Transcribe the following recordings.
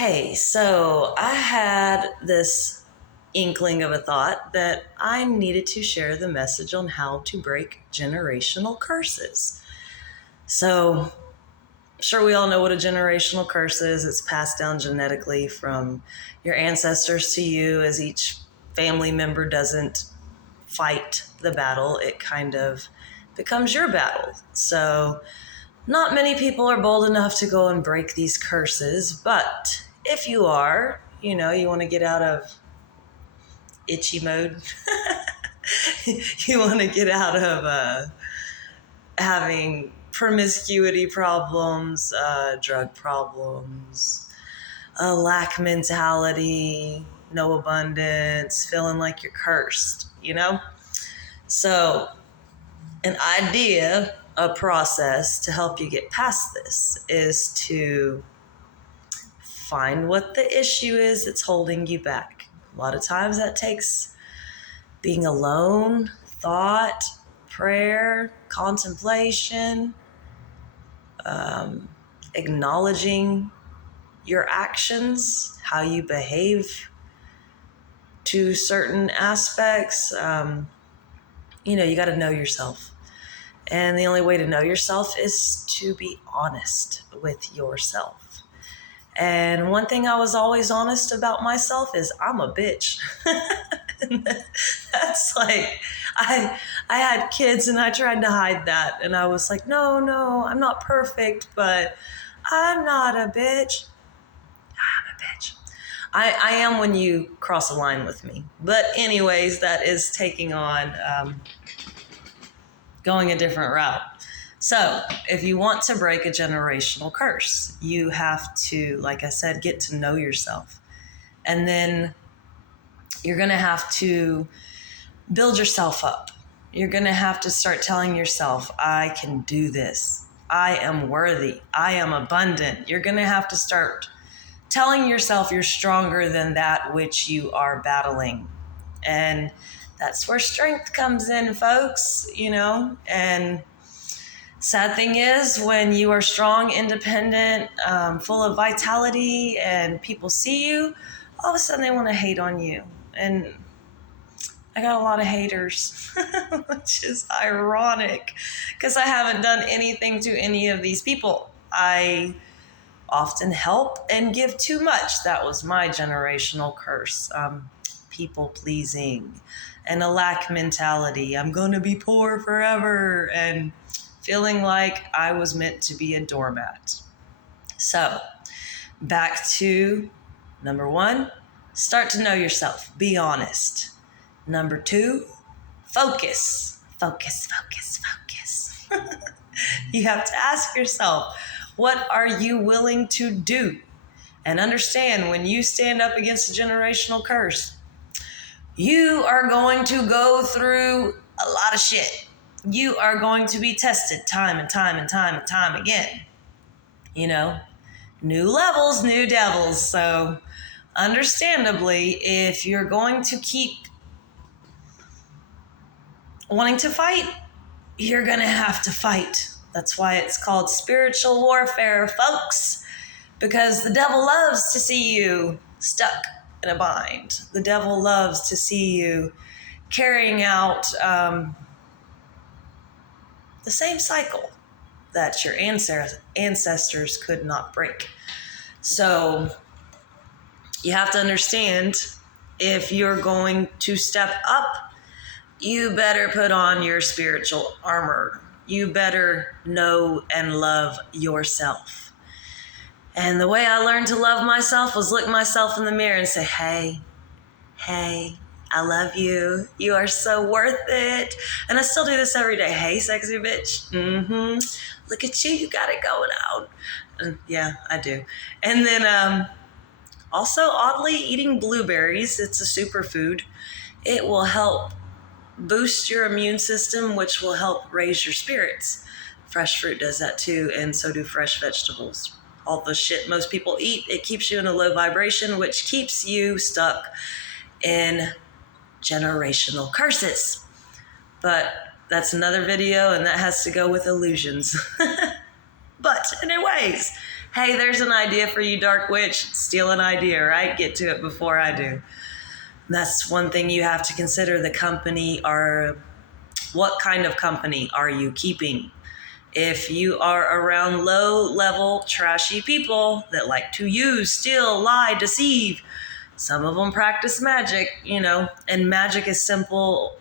Hey, so I had this inkling of a thought that I needed to share the message on how to break generational curses. So, sure, we all know what a generational curse is. It's passed down genetically from your ancestors to you as each family member doesn't fight the battle, it kind of becomes your battle. So, not many people are bold enough to go and break these curses, but if you are, you want to get out of itchy mode. You want to get out of having promiscuity problems, drug problems, a lack mentality, no abundance, feeling like you're cursed. So, an idea, a process to help you get past this is to find what the issue is that's holding you back. A lot of times that takes being alone, thought, prayer, contemplation, acknowledging your actions, how you behave to certain aspects. You got to know yourself. And the only way to know yourself is to be honest with yourself. And one thing I was always honest about myself is I'm a bitch. That's like, I had kids and I tried to hide that. And I was like, no, I'm not perfect, but I'm not a bitch. I'm a bitch. I am when you cross a line with me. But anyways, that is taking on going a different route. So if you want to break a generational curse, you have to, like I said, get to know yourself. And then you're going to have to build yourself up. You're going to have to start telling yourself, I can do this. I am worthy. I am abundant. You're going to have to start telling yourself you're stronger than that which you are battling. And that's where strength comes in, folks, and sad thing is when you are strong, independent, full of vitality and people see you, all of a sudden they want to hate on you. And I got a lot of haters, which is ironic because I haven't done anything to any of these people. I often help and give too much. That was my generational curse. People pleasing and a lack mentality. I'm going to be poor forever and feeling like I was meant to be a doormat. So back to number 1, start to know yourself. Be honest. Number 2, focus. Focus. You have to ask yourself, what are you willing to do? And understand when you stand up against a generational curse, you are going to go through a lot of shit. You are going to be tested time and time again. New levels, new devils. So understandably, if you're going to keep wanting to fight, you're going to have to fight. That's why it's called spiritual warfare, folks, because the devil loves to see you stuck in a bind. The devil loves to see you carrying out the same cycle that your ancestors could not break. So you have to understand, if you're going to step up, you better put on your spiritual armor. You better know and love yourself. And the way I learned to love myself was look myself in the mirror and say, hey, I love you. You are so worth it. And I still do this every day. Hey, sexy bitch. Look at you. You got it going out. And yeah, I do. And then also, oddly, eating blueberries, it's a superfood. It will help boost your immune system, which will help raise your spirits. Fresh fruit does that too, and so do fresh vegetables. All the shit most people eat, it keeps you in a low vibration, which keeps you stuck in generational curses. But that's another video, and that has to go with illusions. But anyways, Hey, there's an idea for you, Dark Witch. Steal an idea, right? Get to it before I do. That's one thing you have to consider. The company what kind of company are you keeping? If you are around low level, trashy people that like to use, steal, lie, deceive, some of them practice magic, and magic is simple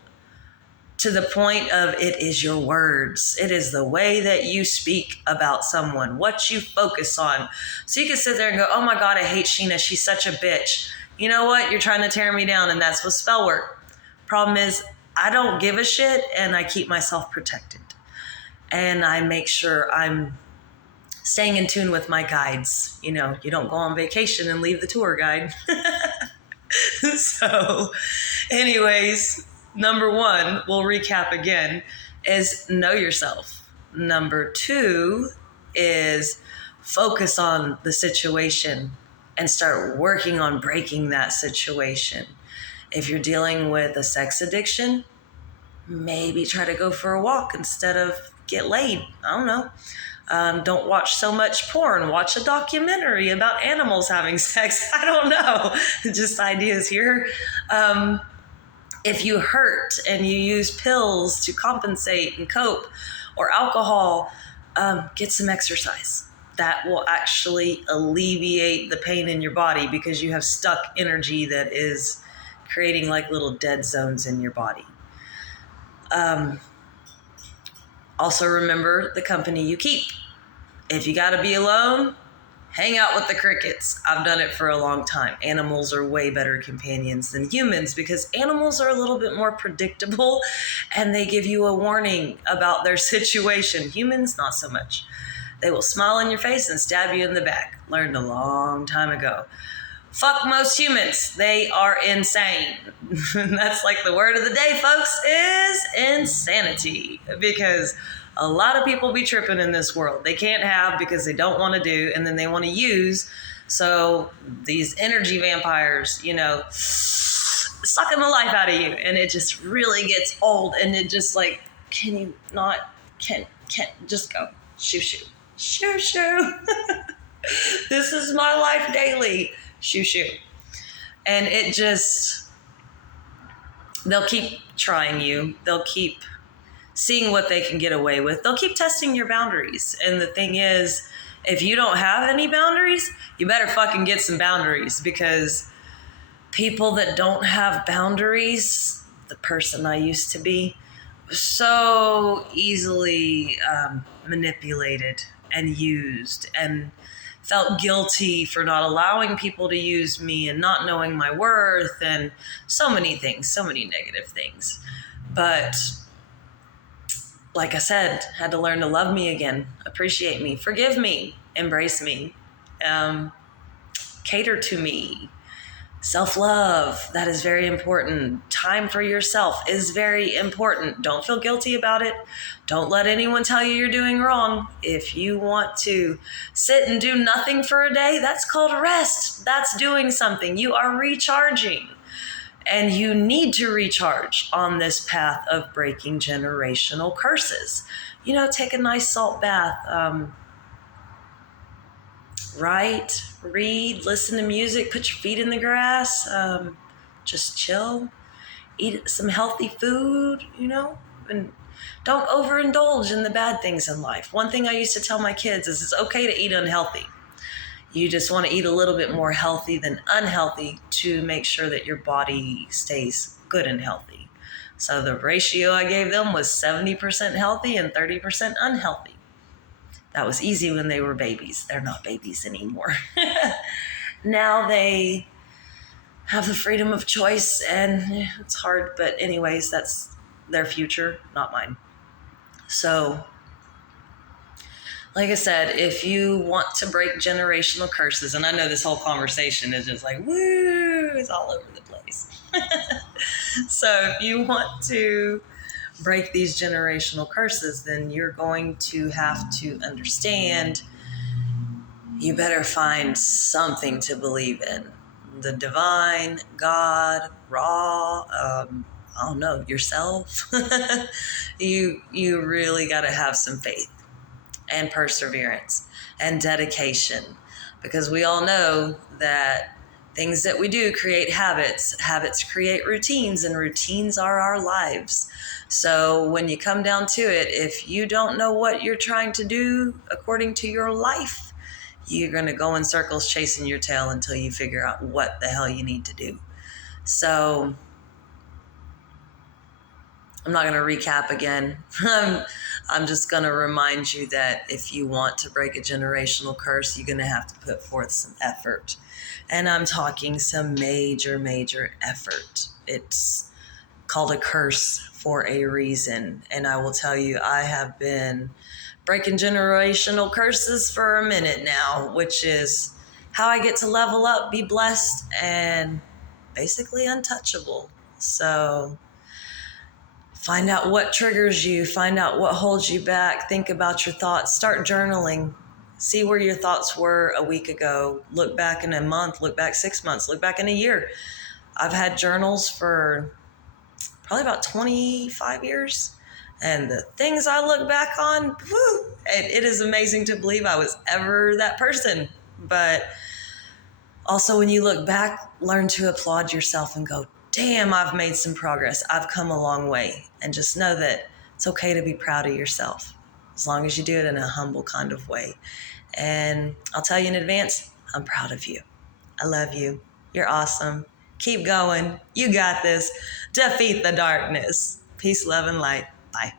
to the point of it is your words. It is the way that you speak about someone, what you focus on. So you can sit there and go, oh my God, I hate Sheena. She's such a bitch. You know what? You're trying to tear me down, and that's with spell work. Problem is, I don't give a shit, and I keep myself protected. And I make sure I'm staying in tune with my guides. You don't go on vacation and leave the tour guide. So, anyways, number one, we'll recap again, is know yourself. Number two is focus on the situation and start working on breaking that situation. If you're dealing with a sex addiction, maybe try to go for a walk instead of get laid. I don't know. Don't watch so much porn. Watch a documentary about animals having sex. I don't know. Just ideas here. If you hurt and you use pills to compensate and cope, or alcohol, get some exercise. That will actually alleviate the pain in your body because you have stuck energy that is creating like little dead zones in your body. Also remember the company you keep. If you got to be alone, hang out with the crickets. I've done it for a long time. Animals are way better companions than humans because animals are a little bit more predictable and they give you a warning about their situation. Humans, not so much. They will smile in your face and stab you in the back. Learned a long time ago. Fuck most humans. They are insane. That's like the word of the day, folks, is insanity. Because a lot of people be tripping in this world. They can't have because they don't want to do, and then they want to use. So these energy vampires, sucking the life out of you. And it just really gets old. And it just like, can just go. Shoo, shoo. Shoo, shoo. This is my life daily. Shoo, shoo. And it just, they'll keep trying you. They'll keep seeing what they can get away with. They'll keep testing your boundaries. And the thing is, if you don't have any boundaries, you better fucking get some boundaries, because people that don't have boundaries, the person I used to be, was so easily manipulated and used, and felt guilty for not allowing people to use me and not knowing my worth and so many things, so many negative things. But like I said, had to learn to love me again, appreciate me, forgive me, embrace me, cater to me. Self-love, that is very important. Time for yourself is very important. Don't feel guilty about it. Don't let anyone tell you you're doing wrong. If you want to sit and do nothing for a day, that's called rest. That's doing something. You are recharging. And you need to recharge on this path of breaking generational curses. Take a nice salt bath. Write, read, listen to music, put your feet in the grass, just chill, eat some healthy food, and don't overindulge in the bad things in life. One thing I used to tell my kids is it's okay to eat unhealthy. You just want to eat a little bit more healthy than unhealthy to make sure that your body stays good and healthy. So the ratio I gave them was 70% healthy and 30% unhealthy. That was easy when they were babies. They're not babies anymore. Now they have the freedom of choice, and it's hard, but anyways, that's their future, not mine. So, like I said, if you want to break generational curses, and I know this whole conversation is just like, woo, it's all over the place. So if you want to break these generational curses, then you're going to have to understand you better find something to believe in. The divine, God, Ra, I don't know, yourself. You really got to have some faith. and perseverance and dedication, because we all know that things that we do create habits. Habits create routines, and routines are our lives. So when you come down to it, if you don't know what you're trying to do according to your life, you're going to go in circles chasing your tail until you figure out what the hell you need to do. So I'm not going to recap again. I'm just going to remind you that if you want to break a generational curse, you're going to have to put forth some effort. And I'm talking some major, major effort. It's called a curse for a reason. And I will tell you, I have been breaking generational curses for a minute now, which is how I get to level up, be blessed, and basically untouchable. So find out what triggers you, find out what holds you back, think about your thoughts, start journaling, see where your thoughts were a week ago, look back in a month, look back 6 months, look back in a year. I've had journals for probably about 25 years. And the things I look back on, it is amazing to believe I was ever that person. But also when you look back, learn to applaud yourself and go, damn, I've made some progress. I've come a long way. And just know that it's okay to be proud of yourself as long as you do it in a humble kind of way. And I'll tell you in advance, I'm proud of you. I love you. You're awesome. Keep going. You got this. Defeat the darkness. Peace, love, and light. Bye.